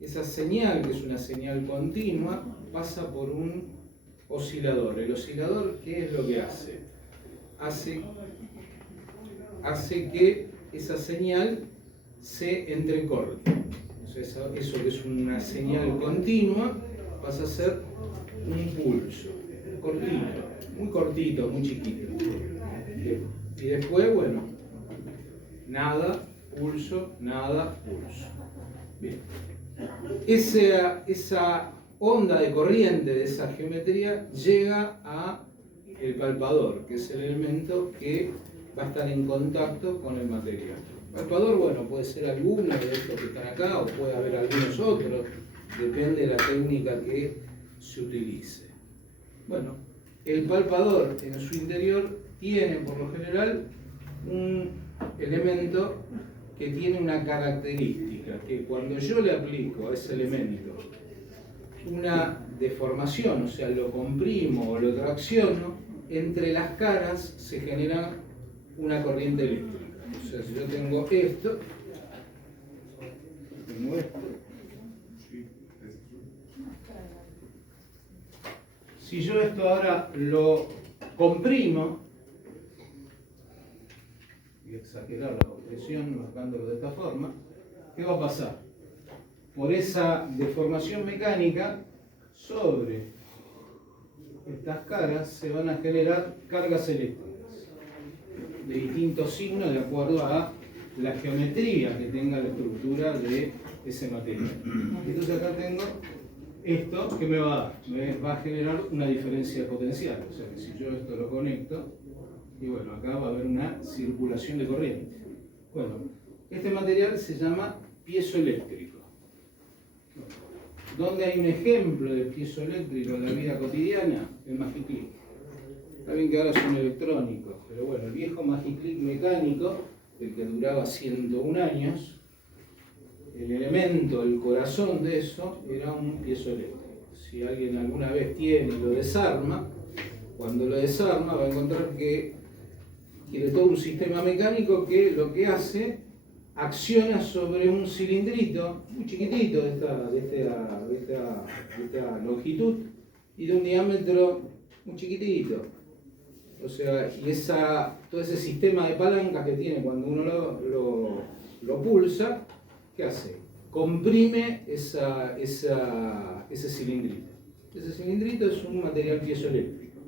Esa señal, que es una señal continua, pasa por un oscilador. El oscilador, ¿qué es lo que hace? Hace que esa señal se entrecorte. O sea, eso que es una señal continua pasa a ser un pulso, cortito, muy cortito, muy chiquito. Y después, bueno, nada, pulso, nada, pulso. Bien. Esa onda de corriente de esa geometría llega a el palpador, que es el elemento que va a estar en contacto con el material. El palpador, bueno, puede ser alguno de estos que están acá, o puede haber algunos otros, depende de la técnica que se utilice. Bueno, el palpador en su interior tiene por lo general un elemento que tiene una característica, que cuando yo le aplico a ese elemento una deformación, o sea, lo comprimo o lo tracciono, entre las caras se genera una corriente eléctrica. O sea, si yo tengo esto, si yo esto ahora lo comprimo, y exagerar la compresión marcándolo de esta forma, ¿qué va a pasar? Por esa deformación mecánica, sobre estas caras se van a generar cargas eléctricas de distintos signos de acuerdo a la geometría que tenga la estructura de ese material. Entonces acá tengo esto que me va a generar una diferencia potencial. O sea que si yo esto lo conecto, y bueno, acá va a haber una circulación de corriente. Bueno, este material se llama piezoeléctrico. ¿Dónde hay un ejemplo de piezoeléctrico en la vida cotidiana? El Magiclick. Está bien que ahora son electrónicos, pero bueno, el viejo Magiclick mecánico, el que duraba 101 años, el elemento, el corazón de eso era un piezoeléctrico. Si alguien alguna vez tiene y lo desarma, cuando lo desarma va a encontrar que tiene todo un sistema mecánico que lo que hace, acciona sobre un cilindrito muy chiquitito de esta longitud y de un diámetro muy chiquitito. O sea, y todo ese sistema de palancas que tiene cuando uno lo pulsa, ¿qué hace? Comprime ese cilindrito. Ese cilindrito es un material piezoeléctrico.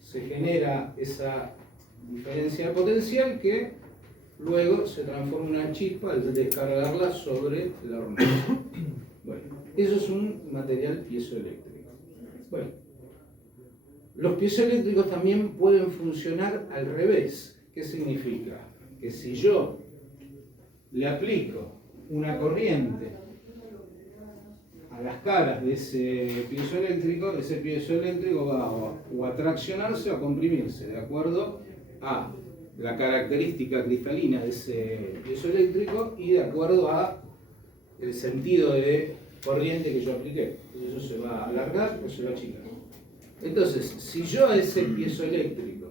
Se genera esa diferencia de potencial que luego se transforma en una chispa al descargarla sobre la hornalla. Bueno, eso es un material piezoeléctrico. Bueno, los piezoeléctricos también pueden funcionar al revés. ¿Qué significa? Que si yo le aplico una corriente a las caras de ese piezoeléctrico va o a traccionarse o a comprimirse, de acuerdo a la característica cristalina de ese piezoeléctrico y de acuerdo a el sentido de corriente que yo apliqué. Entonces eso se va a alargar o se va a achicar. Entonces, si yo a ese piezoeléctrico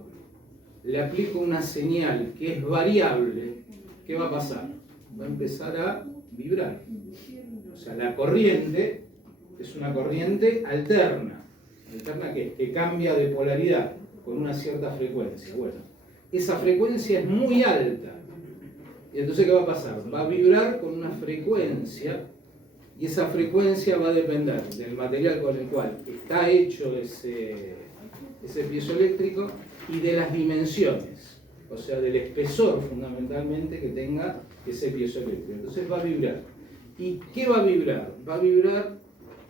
le aplico una señal que es variable, ¿qué va a pasar? Va a empezar a vibrar. O sea, la corriente es una corriente alterna. ¿Alterna qué? Que cambia de polaridad con una cierta frecuencia. Bueno, esa frecuencia es muy alta. Y entonces, ¿qué va a pasar? Va a vibrar con una frecuencia y esa frecuencia va a depender del material con el cual está hecho ese piezoeléctrico y de las dimensiones, o sea, del espesor fundamentalmente que tenga ese piezoeléctrico. Entonces va a vibrar. ¿Y qué va a vibrar? Va a vibrar,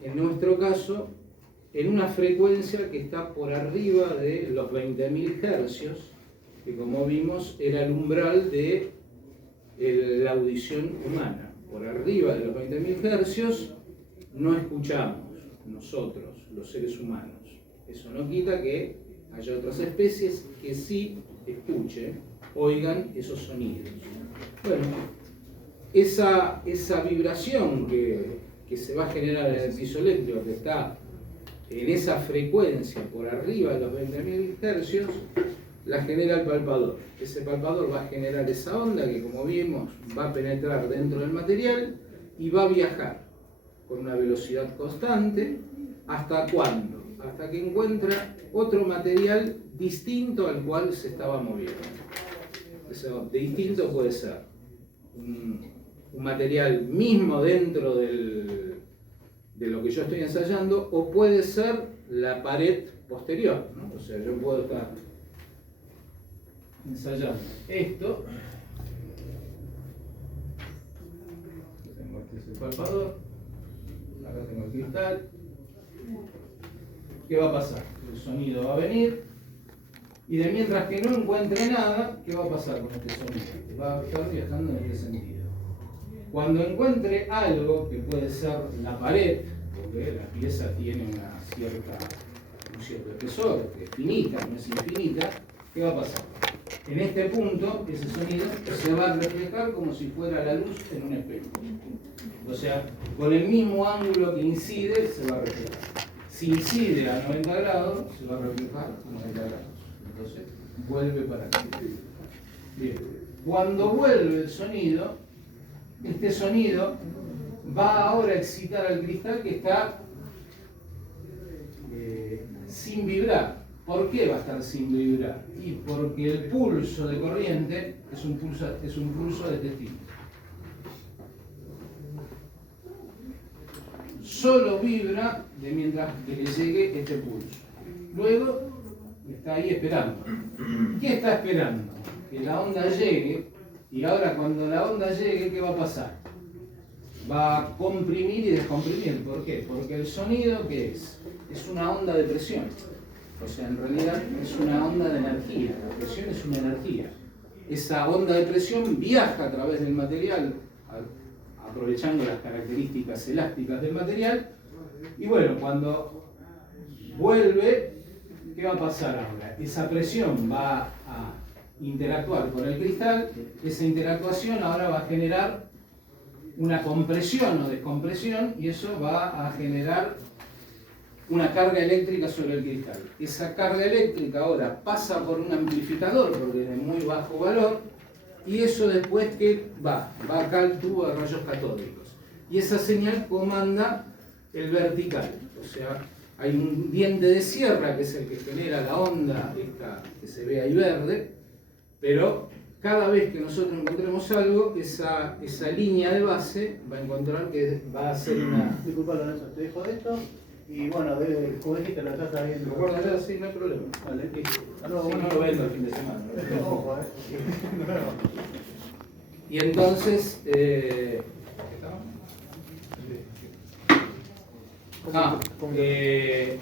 en nuestro caso, en una frecuencia que está por arriba de los 20.000 hercios, que como vimos era el umbral de la audición humana. Por arriba de los 20.000 hercios no escuchamos nosotros, los seres humanos. Eso no quita que haya otras especies que sí escuchen, oigan esos sonidos. Bueno, esa vibración que se va a generar en el piezoeléctrico, que está en esa frecuencia por arriba de los 20.000 hercios, la genera el palpador. Ese palpador va a generar esa onda que, como vimos, va a penetrar dentro del material y va a viajar. con una velocidad constante. ¿Hasta cuándo? Hasta que encuentra otro material distinto al cual se estaba moviendo. Eso, de distinto puede ser un material mismo dentro de lo que yo estoy ensayando, o puede ser la pared posterior, ¿no? O sea, yo puedo estar ensayando esto. Tengo este palpador, acá tengo el cristal. ¿Qué va a pasar? El sonido va a venir, y de mientras que no encuentre nada, ¿qué va a pasar con este sonido? Va a estar viajando en este sentido. Cuando encuentre algo que puede ser la pared, porque la pieza tiene un cierto espesor, que es finita, no es infinita, ¿qué va a pasar? En este punto, ese sonido se va a reflejar como si fuera la luz en un espejo. O sea, con el mismo ángulo que incide, se va a reflejar. Si incide a 90 grados, se va a reflejar a 90 grados. Entonces, vuelve para acá. Bien. Cuando vuelve el sonido, este sonido va ahora a excitar al cristal que está sin vibrar. ¿Por qué va a estar sin vibrar? Y porque el pulso de corriente es un pulso de este tipo. Solo vibra mientras que le llegue este pulso. Luego está ahí esperando. ¿Qué está esperando? Que la onda llegue, y ahora cuando la onda llegue, ¿qué va a pasar? Va a comprimir y descomprimir. ¿Por qué? Porque el sonido, ¿qué es? Es una onda de presión. O sea, en realidad es una onda de energía. La presión es una energía. Esa onda de presión viaja a través del material, aprovechando las características elásticas del material. Y bueno, cuando vuelve, ¿qué va a pasar ahora? Esa presión va a interactuar con el cristal. Esa interactuación ahora va a generar una compresión o descompresión, y eso va a generar una carga eléctrica sobre el cristal. Esa carga eléctrica ahora pasa por un amplificador, porque es de muy bajo valor, y eso después que va acá al tubo de rayos catódicos. Y esa señal comanda el vertical. O sea, hay un diente de sierra que es el que genera la onda esta que se ve ahí verde, pero cada vez que nosotros encontremos algo, esa línea de base va a encontrar que va a ser una... Disculpa, Lorenzo, te dejo esto. Y bueno, como dijiste, lo estás sabiendo. ¿Lo guardas ya? Sí, no hay problema. Vale. No, sí, no lo vendo el fin de semana. Ojo, Y entonces...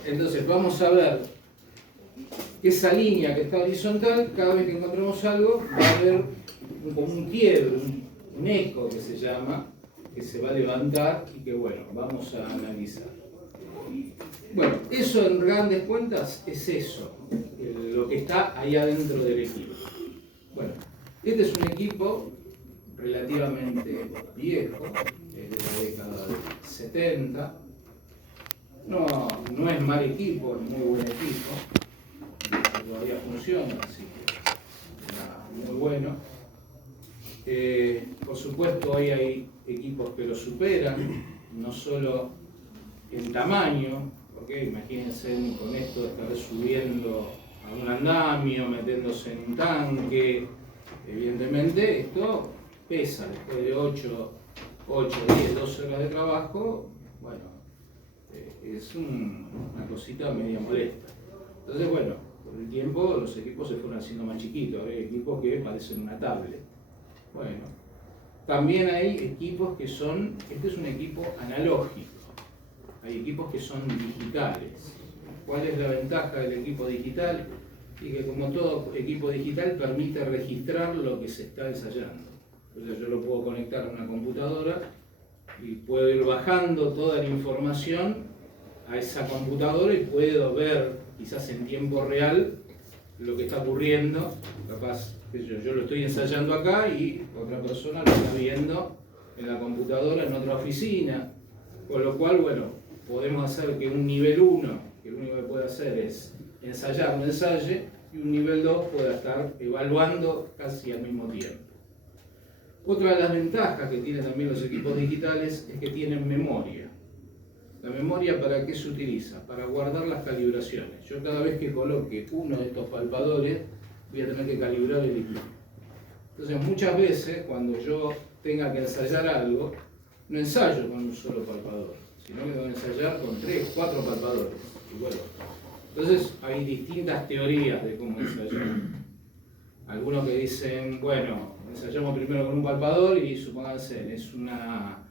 entonces vamos a ver que esa línea que está horizontal, cada vez que encontremos algo, va a haber como un quiebre, un eco que se llama, que se va a levantar y que bueno, vamos a analizar. Bueno, eso en grandes cuentas es eso, lo que está ahí adentro del equipo. Bueno, este es un equipo relativamente viejo, es de la década del 70. No es mal equipo, es muy buen equipo, todavía funciona, así que muy bueno. Por supuesto, hoy hay equipos que lo superan, no solo en tamaño, porque imagínense con esto estar subiendo a un andamio, metiéndose en un tanque. Evidentemente esto pesa, después de 8, 10, 12 horas de trabajo, bueno, es una cosita media molesta. Entonces, bueno, con el tiempo los equipos se fueron haciendo más chiquitos, hay equipos que parecen una tablet. Bueno, también hay equipos que son, este es un equipo analógico, hay equipos que son digitales. ¿Cuál es la ventaja del equipo digital? Y que como todo equipo digital permite registrar lo que se está ensayando. O sea, yo lo puedo conectar a una computadora y puedo ir bajando toda la información a esa computadora y puedo ver quizás en tiempo real lo que está ocurriendo. Capaz que yo lo estoy ensayando acá y otra persona lo está viendo en la computadora en otra oficina, con lo cual, bueno, podemos hacer que un nivel 1, que lo único que puede hacer es ensayar un ensayo, y un nivel 2 pueda estar evaluando casi al mismo tiempo. Otra de las ventajas que tienen también los equipos digitales es que tienen memoria. La memoria, ¿para qué se utiliza? Para guardar las calibraciones. Yo cada vez que coloque uno de estos palpadores, voy a tener que calibrar el islote. Entonces, muchas veces, cuando yo tenga que ensayar algo, no ensayo con un solo palpador, sino que tengo que ensayar con 3, 4 palpadores. Y bueno, entonces, hay distintas teorías de cómo ensayar. Algunos que dicen, bueno, ensayamos primero con un palpador y supónganse, es una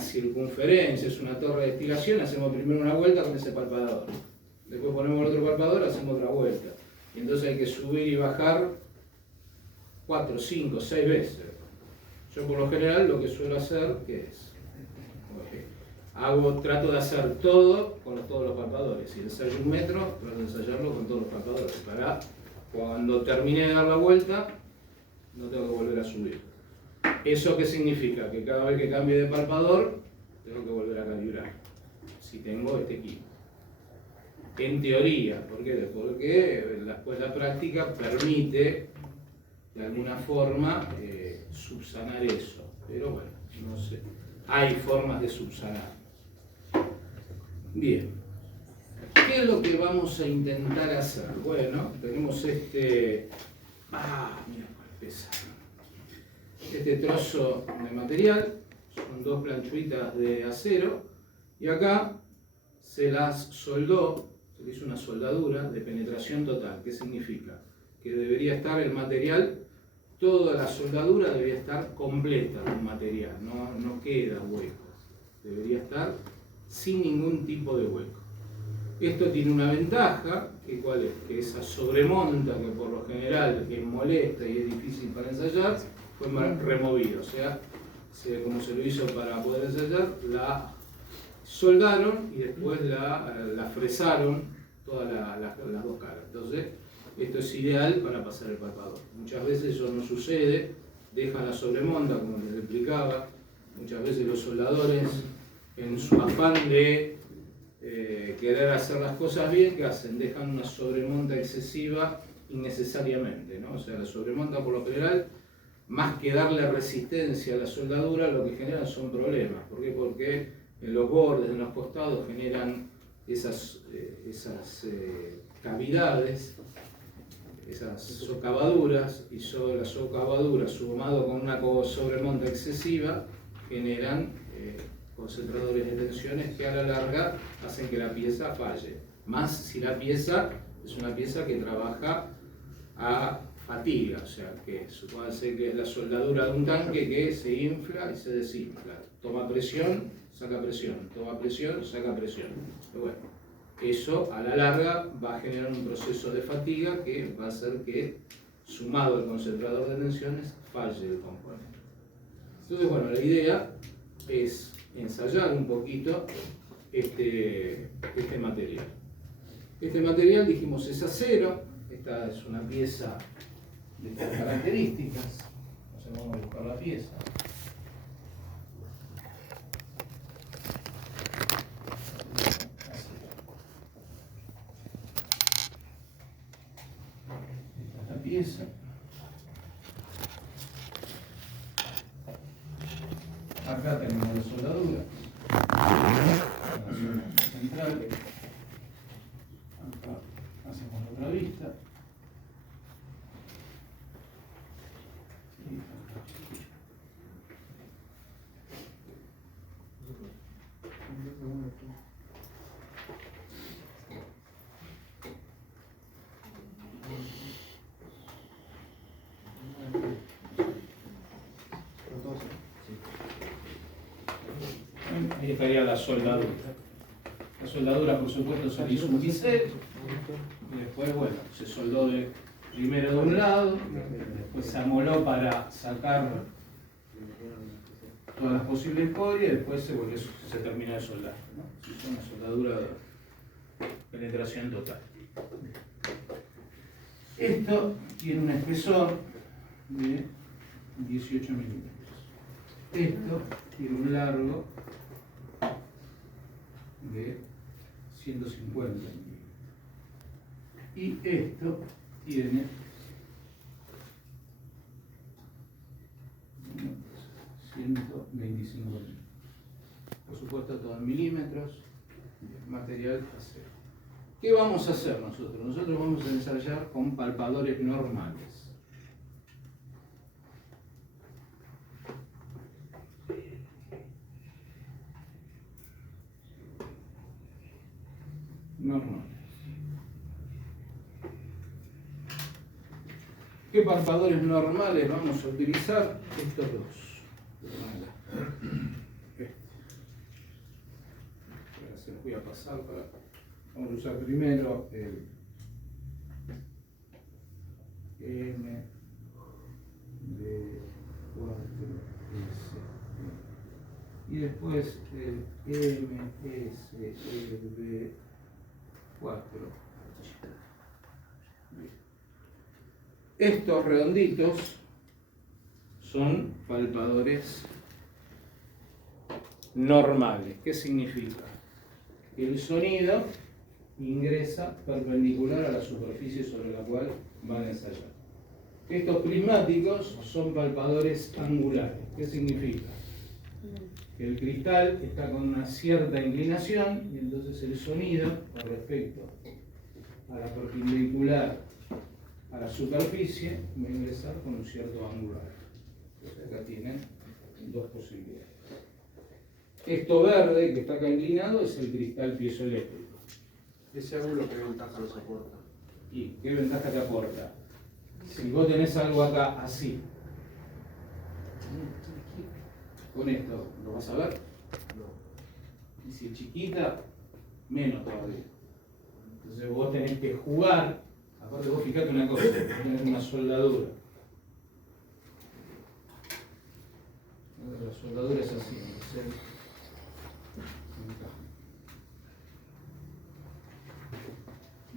circunferencia, es una torre de destilación, hacemos primero una vuelta con ese palpador. Después ponemos el otro palpador, hacemos otra vuelta. Y entonces hay que subir y bajar 4, 5, 6 veces. Yo por lo general lo que suelo hacer, ¿qué es? Trato de hacer todo con todos los palpadores. Si ensayo 1 metro, trato de ensayarlo con todos los palpadores. Para cuando termine de dar la vuelta, no tengo que volver a subir. ¿Eso qué significa? Que cada vez que cambie de palpador, tengo que volver a calibrar. Si tengo este equipo. En teoría, ¿por qué? Porque después la práctica permite, de alguna forma, subsanar eso. Pero bueno, no sé. Hay formas de subsanar. Bien. ¿Qué es lo que vamos a intentar hacer? Bueno, tenemos este... mira cuál pesa. Este trozo de material, son 2 planchuitas de acero, y acá se las soldó, se le hizo una soldadura de penetración total. ¿Qué significa? Que debería estar el material, toda la soldadura debería estar completa del material, no queda hueco, debería estar sin ningún tipo de hueco. Esto tiene una ventaja, que ¿cuál es? Que esa sobremonta, que por lo general es molesta y es difícil para ensayar, fue removida. O sea, como se lo hizo para poder ensayar, la soldaron y después la fresaron todas las 2 caras. Entonces, esto es ideal para pasar el palpador. Muchas veces eso no sucede, dejan la sobremonta, como les explicaba. Muchas veces los soldadores, en su afán de querer hacer las cosas bien, ¿qué hacen? Dejan una sobremonta excesiva innecesariamente, ¿no? O sea, la sobremonta por lo general, más que darle resistencia a la soldadura, lo que generan son problemas. ¿Por qué? Porque en los bordes, en los costados, generan esas cavidades, esas socavaduras, y sobre las socavaduras, sumado con una sobremonta excesiva, generan concentradores de tensiones que a la larga hacen que la pieza falle. Más si la pieza es una pieza que trabaja a fatiga, o sea, que supóngase que es la soldadura de un tanque que se infla y se desinfla. Toma presión, saca presión, toma presión, saca presión. Pero bueno, eso a la larga va a generar un proceso de fatiga que va a hacer que, sumado al concentrador de tensiones, falle el componente. Entonces, bueno, la idea es ensayar un poquito este material. Este material, dijimos, es acero. Esta es una pieza de estas características. Entonces vamos a buscar la pieza. Esta es la pieza. Acá tenemos la soldadura, la zona central. Acá hacemos la otra vista. Ahí estaría la soldadura. La soldadura, por supuesto, se le hizo un pincel. Y después, bueno, se soldó primero de un lado, después se amoló para sacar todas las posibles escorias, y después se termina de soldar, ¿no? Se hizo una soldadura de penetración total. Esto tiene un espesor de 18 milímetros. Esto tiene un largo de 150 milímetros. Y esto tiene 125 milímetros. supuesto todo en milímetros, material acero. ¿Qué vamos a hacer nosotros? Nosotros vamos a ensayar con palpadores normales. Normales. ¿Qué palpadores normales vamos a utilizar? Estos dos. Ahora se los voy a pasar para... Vamos a usar primero el MD4S y después el MSLB4. Estos redonditos son palpadores normales. ¿Qué significa? Que el sonido ingresa perpendicular a la superficie sobre la cual van a ensayar. Estos prismáticos son palpadores angulares. ¿Qué significa? Que el cristal está con una cierta inclinación y entonces el sonido con respecto a la perpendicular a la superficie va a ingresar con un cierto angular. Entonces acá tienen dos posibilidades. Esto verde que está acá inclinado es el cristal piezoeléctrico. ¿Ese ángulo qué ventaja nos aporta? ¿Y qué ventaja te aporta? Si vos tenés algo acá así, con esto, ¿lo vas a ver? No. Y si es chiquita, menos todavía. Entonces vos tenés que jugar. Aparte vos fijate una cosa, tenés una soldadura. La soldadura es así, entonces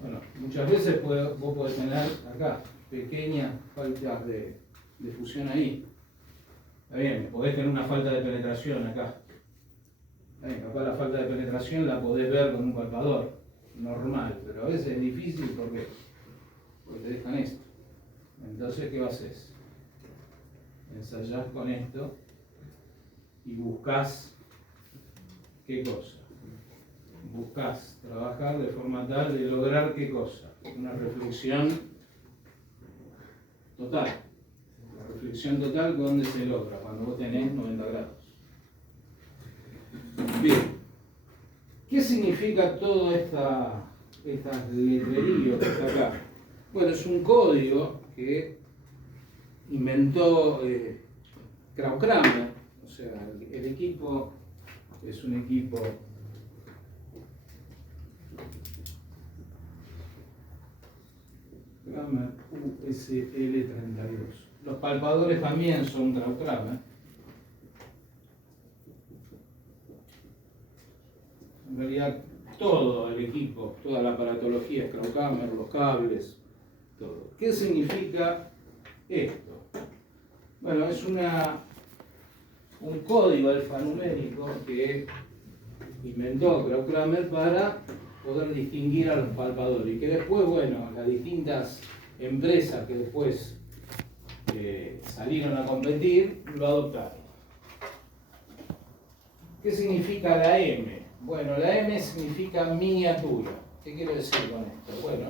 bueno, muchas veces vos podés tener acá pequeñas faltas de fusión ahí. Está bien, podés tener una falta de penetración acá. Está bien, capaz la falta de penetración la podés ver con un palpador normal, pero a veces es difícil porque te dejan esto. Entonces, ¿qué haces? Ensayás con esto y buscás ¿qué cosa? Buscás trabajar de forma tal de lograr ¿qué cosa? Una reflexión total. La reflexión total, ¿dónde se logra? Cuando vos tenés 90 grados. Bien. ¿Qué significa todo esta letrerío que está acá? Bueno, es un código que inventó Kramer, o sea, el equipo es un equipo Kramer USL32. Los palpadores también son Kramer. En realidad, todo el equipo, toda la aparatología es Kramer, los cables, todo. ¿Qué significa esto? Bueno, es un código alfanumérico que inventó Kramer para poder distinguir a los palpadores y que después, bueno, las distintas empresas que después salieron a competir lo adoptaron. ¿Qué significa la M? Bueno, la M significa miniatura. ¿Qué quiero decir con esto? Bueno,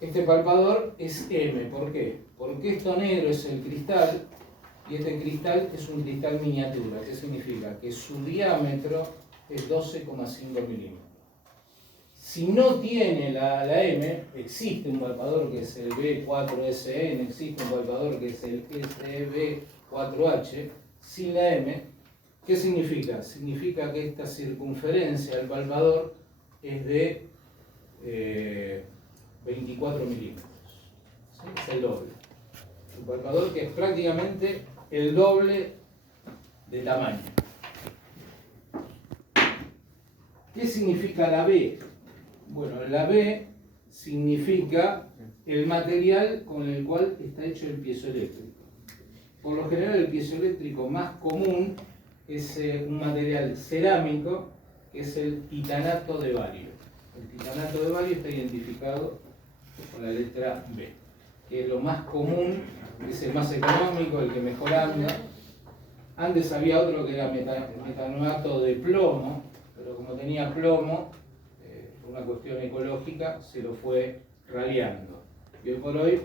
este palpador es M. ¿Por qué? Porque esto negro es el cristal y este cristal es un cristal miniatura. ¿Qué significa? Que su diámetro es 12,5 milímetros. Si no tiene la M, existe un palpador que es el B4SN, existe un palpador que es el SB4H, sin la M. ¿Qué significa? Significa que esta circunferencia del palpador es de 24 milímetros. ¿Sí? Es el doble. Un palpador que es prácticamente el doble de tamaño. ¿Qué significa la B? Bueno, la B significa el material con el cual está hecho el piezoeléctrico. Por lo general el piezoeléctrico más común es un material cerámico que es el titanato de bario. El titanato de bario está identificado con la letra B, que es lo más común, es el más económico, el que mejor anda. Antes había otro que era metanoato de plomo, pero como tenía plomo, por una cuestión ecológica, se lo fue raleando. Y hoy por hoy,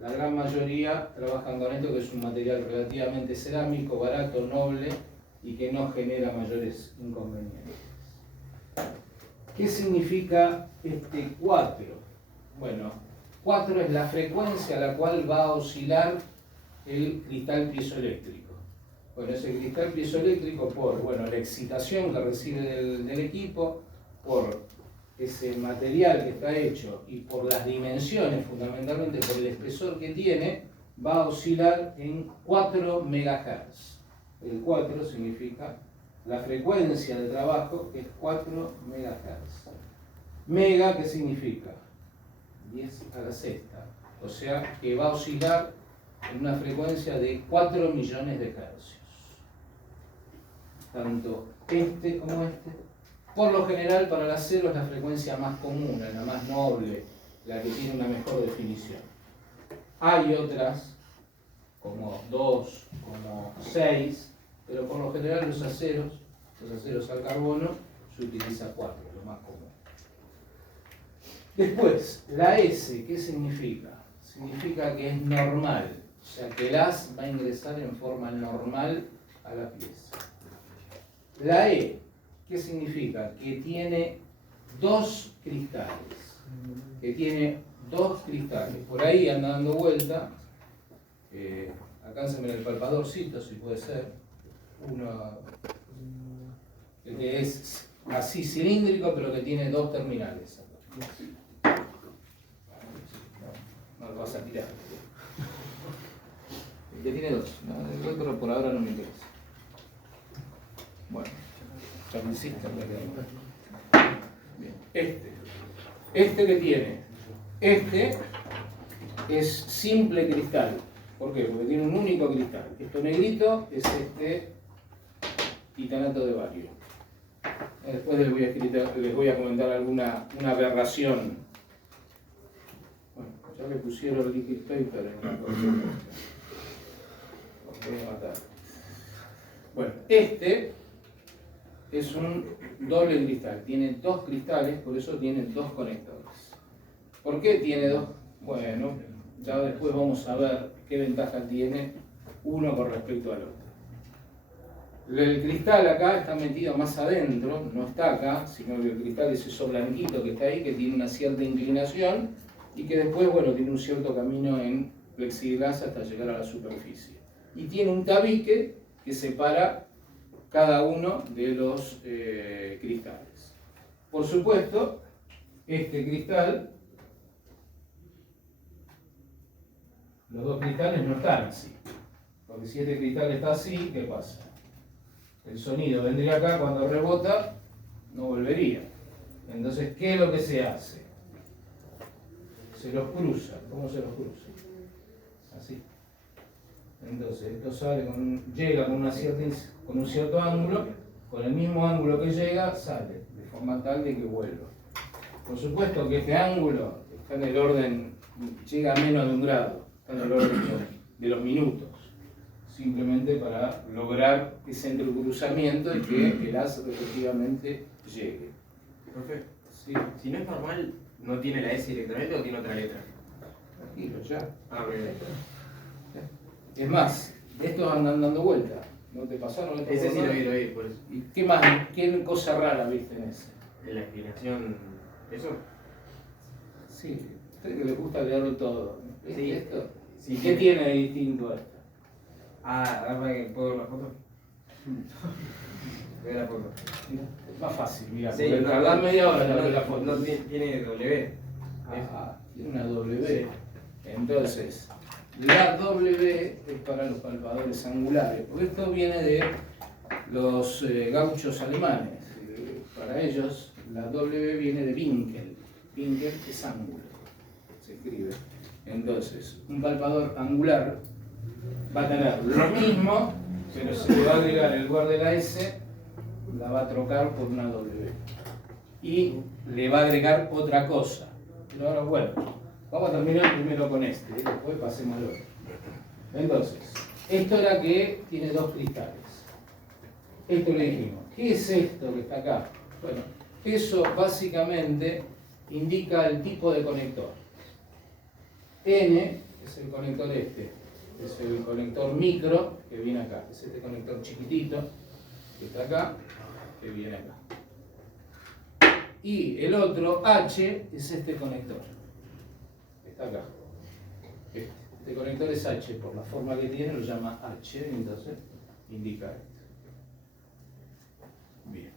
la gran mayoría trabajan con esto, que es un material relativamente cerámico, barato, noble y que no genera mayores inconvenientes. ¿Qué significa este 4? Bueno, 4 es la frecuencia a la cual va a oscilar el cristal piezoeléctrico. Bueno, ese cristal piezoeléctrico por la excitación que recibe del equipo, por ese material que está hecho y por las dimensiones, fundamentalmente por el espesor que tiene, va a oscilar en 4 MHz. El 4 significa la frecuencia de trabajo, que es 4 MHz. Mega, ¿qué significa? 10 a la sexta. O sea, que va a oscilar en una frecuencia de 4 millones de hercios. Tanto este como este. Por lo general, para el acero es la frecuencia más común, la más noble, la que tiene una mejor definición. Hay otras, como 2, como 6, pero por lo general los aceros al carbono, se utiliza 4, lo más común. Después, la S, ¿qué significa? Significa que es normal, o sea que el haz va a ingresar en forma normal a la pieza. La E, ¿qué significa? Que tiene 2 cristales. Por ahí anda dando vuelta. Alcánzame el palpadorcito, si puede ser. Uno que es así cilíndrico, pero que tiene 2 terminales. No lo vas a tirar. El que tiene 2. No, el otro por ahora no me interesa. Bueno, ya me hiciste. Bien. Este que tiene. Este es simple cristal. ¿Por qué? Porque tiene un único cristal. Esto negrito es este titanato de bario. Después les voy a comentar alguna aberración. Bueno, ya le pusieron liquid paper en la cocina. Los voy a matar. Bueno, este es un doble cristal. Tiene 2 cristales, por eso tiene 2 conectores. ¿Por qué tiene 2? Bueno, ya después vamos a ver qué ventaja tiene uno con respecto al otro. El cristal acá está metido más adentro, no está acá, sino que el cristal es eso blanquito que está ahí, que tiene una cierta inclinación y que después, tiene un cierto camino en plexiglas hasta llegar a la superficie. Y tiene un tabique que separa cada uno de los cristales. Por supuesto, este cristal, los 2 cristales no están así. Porque si este cristal está así, ¿qué pasa? El sonido vendría acá, cuando rebota, no volvería. Entonces, ¿qué es lo que se hace? Se los cruza. ¿Cómo se los cruza? Así. Entonces, esto llega con un cierto ángulo, con el mismo ángulo que llega, sale, de forma tal de que vuelva. Por supuesto que este ángulo está en el orden, llega a menos de 1 grado, está en el orden de los minutos. Simplemente para lograr ese entrecruzamiento y que el haz efectivamente llegue. Profe, Sí, si no es normal, ¿no tiene la S directamente o tiene otra letra? tranquilo, ya. Bien. Es más, estos andan dando vuelta. ¿No te pasaron? Ese sí lo vi, por eso. ¿Y qué más? ¿Qué cosa rara viste en ese? En la explicación, ¿eso? Sí, a usted que le gusta leerlo todo. ¿Viste Sí. esto? Sí. ¿Y qué tiene de distinto esto? ¿puedo ver la foto? Ve la foto. Mira, es más fácil, mira, Sí, porque tardás media hora en ver la foto. No tiene W. Tiene una W. Entonces, la W es para los palpadores angulares, porque esto viene de los gauchos alemanes. Para ellos, la W viene de Winkel. Winkel es ángulo, se escribe. Entonces, un palpador angular va a tener lo mismo, pero se le va a agregar en lugar de la S, la va a trocar por una W. Y le va a agregar otra cosa. Pero ahora, vamos a terminar primero con este, después pasemos al otro. Entonces, esto era que tiene 2 cristales. Esto le dijimos. ¿Qué es esto que está acá? Bueno, eso básicamente indica el tipo de conector. N es el conector este, es el conector micro que viene acá, es este conector chiquitito que está acá, que viene acá. Y el otro, H, es este conector, que está acá. Este conector es H, por la forma que tiene lo llama H, entonces indica esto. Bien.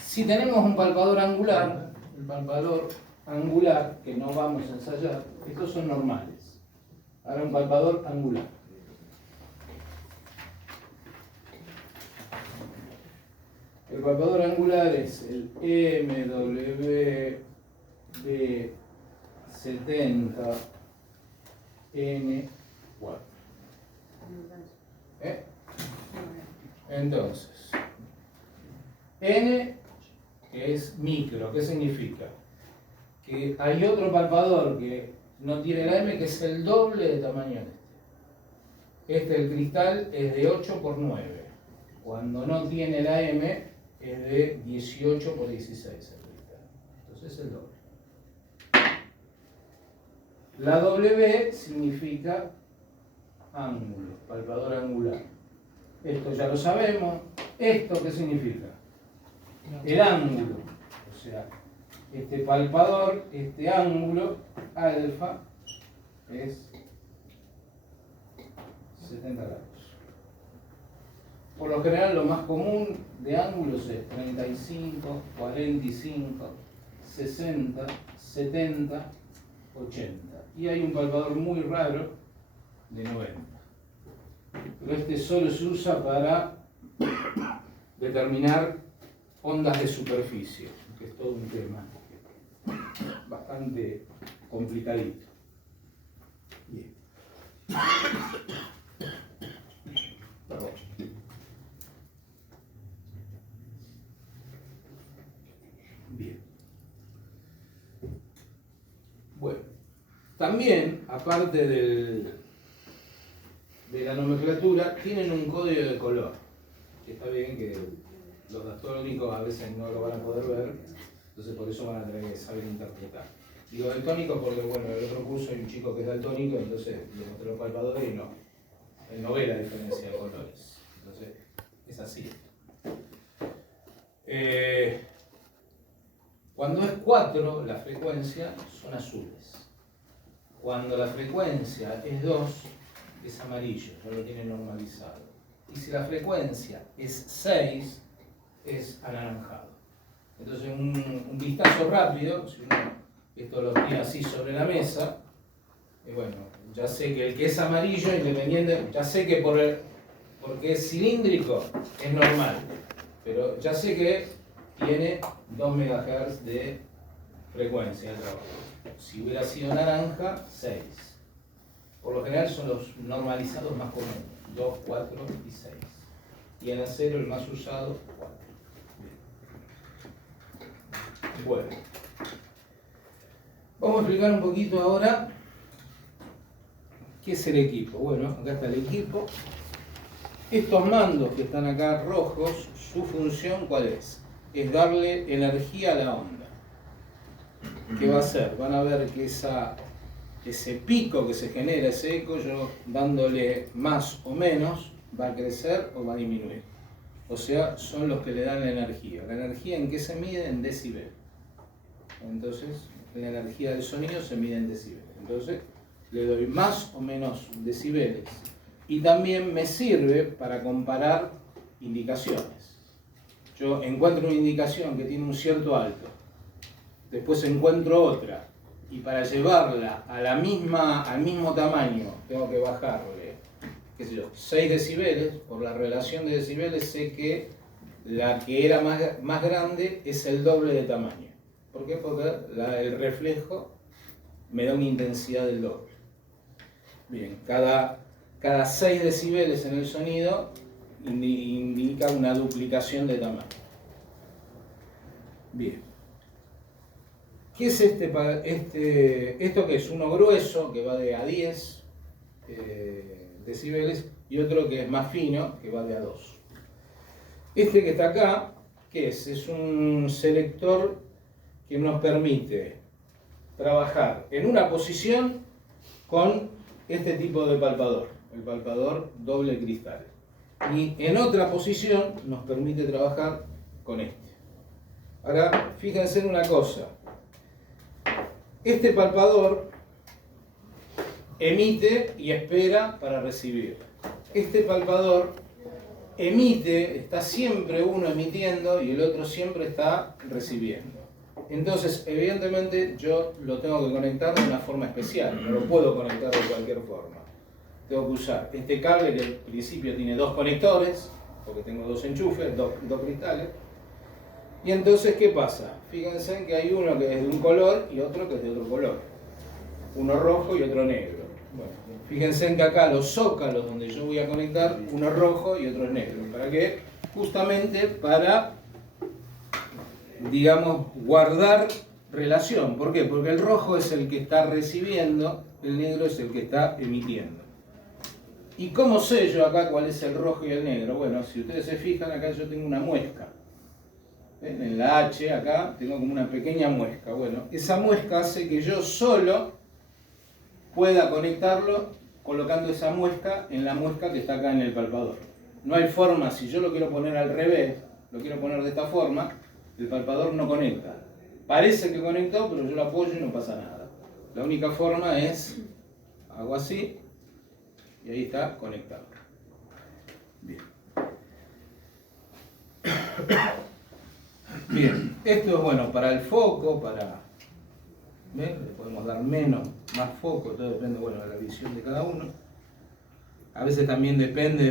Si tenemos un palpador angular, el palpador angular que no vamos a ensayar, estos son normales. Ahora un palpador angular. El palpador angular es el MWB70N4. Entonces, N es micro, ¿qué significa? Que hay otro palpador que no tiene la M, que es el doble de tamaño de este. El cristal, es de 8 por 9. Cuando no tiene la M, es de 18 por 16 el cristal. Entonces es el doble. La W significa ángulo, palpador angular. Esto ya lo sabemos. ¿Esto qué significa? El ángulo. O sea, este palpador, este ángulo alfa es 70 grados. Por lo general lo más común de ángulos es 35, 45, 60, 70, 80. Y hay un palpador muy raro de 90. Pero este solo se usa para determinar ondas de superficie, que es todo un tema bastante complicadito. Bien. Perdón. Bien. Bueno, también, aparte de la nomenclatura, tienen un código de color. Que está bien que los daltónicos a veces no lo van a poder ver, entonces por eso van a tener que saber interpretar. Digo daltónico porque, bueno, en el otro curso hay un chico que es daltónico, entonces le mostré los palpadores y no. Él no ve la diferencia de colores. Entonces, es así. Cuando es 4, la frecuencia son azules. Cuando la frecuencia es 2, es amarillo, ya lo tiene normalizado. Y si la frecuencia es 6, es anaranjado. Entonces, un vistazo rápido, si uno esto lo tiene así sobre la mesa, bueno, ya sé que el que es amarillo, independiente, ya sé que porque es cilíndrico, es normal, pero ya sé que tiene 2 MHz de frecuencia de trabajo. Si hubiera sido naranja, 6. Por lo general son los normalizados más comunes, 2, 4 y 6. Y en acero el más usado, 4. Bueno, vamos a explicar un poquito ahora qué es el equipo. Bueno, acá está el equipo. Estos mandos que están acá rojos, su función ¿cuál es? Es darle energía a la onda. ¿Qué va a hacer? Van a ver que ese pico que se genera, ese eco, yo dándole más o menos, va a crecer o va a disminuir. O sea, son los que le dan la energía. ¿La energía en qué se mide? En decibel. Entonces, la energía del sonido se mide en decibeles. Entonces, le doy más o menos decibeles. Y también me sirve para comparar indicaciones. Yo encuentro una indicación que tiene un cierto alto. Después encuentro otra. Y para llevarla a al mismo tamaño, tengo que bajarle, qué sé yo, 6 decibeles. Por la relación de decibeles sé que la que era más grande es el doble de tamaño. ¿Por qué? Porque el reflejo me da una intensidad del doble. Bien, cada 6 decibeles en el sonido indica una duplicación de tamaño. Bien. ¿Qué es esto que es uno grueso, que va de a 10 decibeles, y otro que es más fino, que va de a 2? Este que está acá, ¿qué es? Es un selector que nos permite trabajar en una posición con este tipo de palpador, el palpador doble cristal. Y en otra posición nos permite trabajar con este. Ahora, fíjense en una cosa. Este palpador emite y espera para recibir. Este palpador emite, está siempre uno emitiendo y el otro siempre está recibiendo. Entonces, evidentemente, yo lo tengo que conectar de una forma especial, no lo puedo conectar de cualquier forma. Tengo que usar este cable que al principio tiene dos conectores, porque tengo dos enchufes, dos cristales. Y entonces, ¿qué pasa? Fíjense que hay uno que es de un color y otro que es de otro color. Uno rojo y otro negro. Bueno, fíjense que acá los zócalos donde yo voy a conectar, uno es rojo y otro es negro. ¿Para qué? Justamente para, digamos, guardar relación. ¿Por qué? Porque el rojo es el que está recibiendo, el negro es el que está emitiendo. ¿Y cómo sé yo acá cuál es el rojo y el negro? Bueno, si ustedes se fijan, acá yo tengo una muesca. ¿Ven? En la H, acá, tengo como una pequeña muesca. Bueno, esa muesca hace que yo solo pueda conectarlo colocando esa muesca en la muesca que está acá en el palpador. No hay forma, si yo lo quiero poner al revés, lo quiero poner de esta forma, el palpador no conecta. Parece que conectó, pero yo lo apoyo y no pasa nada. La única forma es, hago así, y ahí está conectado. Bien. Bien, esto es bueno para el foco, para... ¿ven? Le podemos dar menos, más foco, todo depende, bueno, de la visión de cada uno. A veces también depende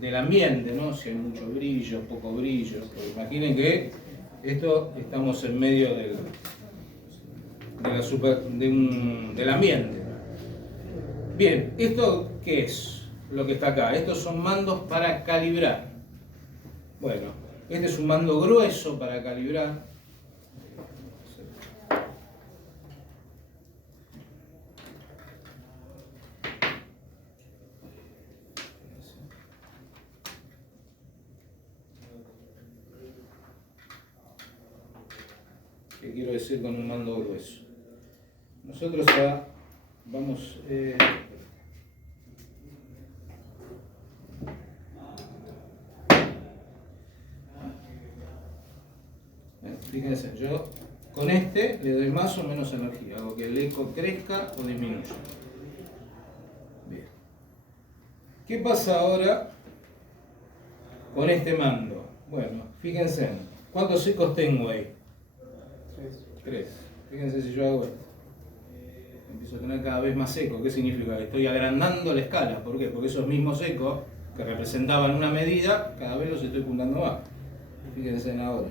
del ambiente, ¿no? Si hay mucho brillo, poco brillo. Porque imaginen que esto estamos en medio del ambiente. Bien, ¿esto qué es? Lo que está acá. Estos son mandos para calibrar. Bueno, este es un mando grueso para calibrar. ¿Qué quiero decir con un mando grueso? Nosotros vamos... fíjense, yo con este le doy más o menos energía, hago que el eco crezca o disminuya. Bien. ¿Qué pasa ahora con este mando? Bueno, fíjense, ¿cuántos ecos tengo ahí? 3. Fíjense si yo hago esto. Empiezo a tener cada vez más eco. ¿Qué significa? Que estoy agrandando la escala. ¿Por qué? Porque esos mismos ecos que representaban una medida, cada vez los estoy juntando más. Fíjense ahora.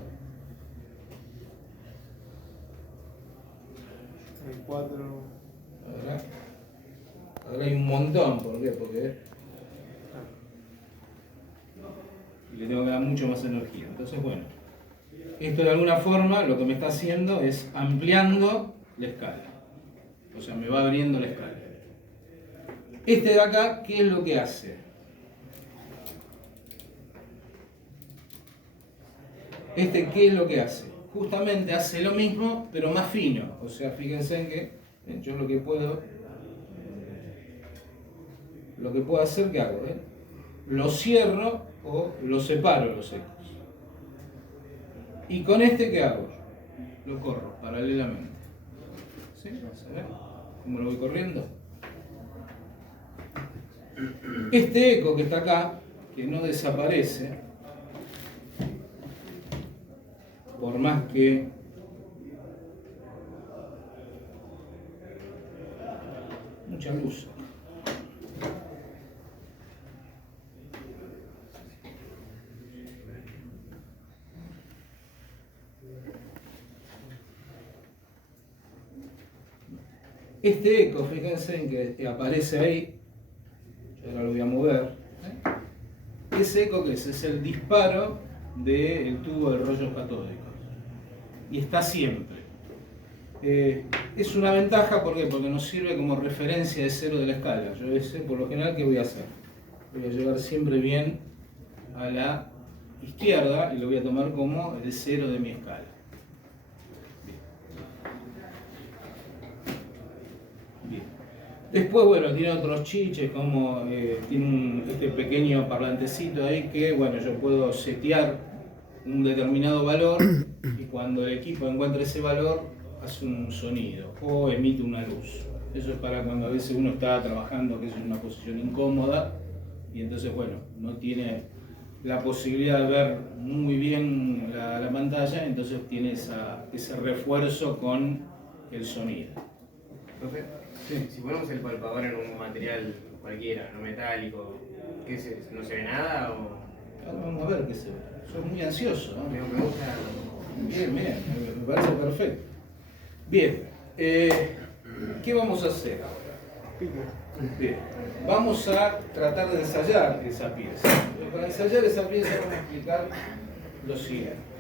Hay 4. Ahora hay un montón. ¿Por qué? Porque le tengo que dar mucho más energía. Entonces, bueno, esto de alguna forma lo que me está haciendo es ampliando la escala. O sea, me va abriendo la escala. Este de acá, ¿qué es lo que hace? Este, ¿qué es lo que hace? Justamente hace lo mismo, pero más fino. O sea, fíjense en que yo lo que puedo hacer, ¿qué hago? Lo cierro o lo separo los ecos. Y con este, ¿qué hago? Lo corro paralelamente. ¿Sí? ¿Vamos a ver cómo lo voy corriendo? Este eco que está acá, que no desaparece, por más que mucha luz. Este eco, fíjense en que aparece ahí, yo ahora lo voy a mover. Ese eco que es el disparo del tubo de rollos catódicos. Y está siempre. Es una ventaja, ¿por qué? Porque nos sirve como referencia de cero de la escala. Yo sé por lo general qué voy a hacer. Voy a llevar siempre bien a la izquierda y lo voy a tomar como el 0 de mi escala. Bien. Después, bueno, tiene otros chiches, como tiene este pequeño parlantecito ahí que, bueno, yo puedo setear un determinado valor y cuando el equipo encuentra ese valor hace un sonido o emite una luz. Eso es para cuando a veces uno está trabajando, que es en una posición incómoda y entonces, bueno, no tiene la posibilidad de ver muy bien la pantalla, entonces tiene ese refuerzo con el sonido. Profe, si ponemos el palpador en un material cualquiera, no metálico, ¿qué es eso? ¿No se ve nada o...? Ahora vamos a ver qué se ve. Soy muy ansioso, ¿no? Me gusta... Bien, me parece perfecto. Bien, ¿qué vamos a hacer ahora? Bien, vamos a tratar de ensayar esa pieza. Para ensayar esa pieza vamos a explicar lo siguiente.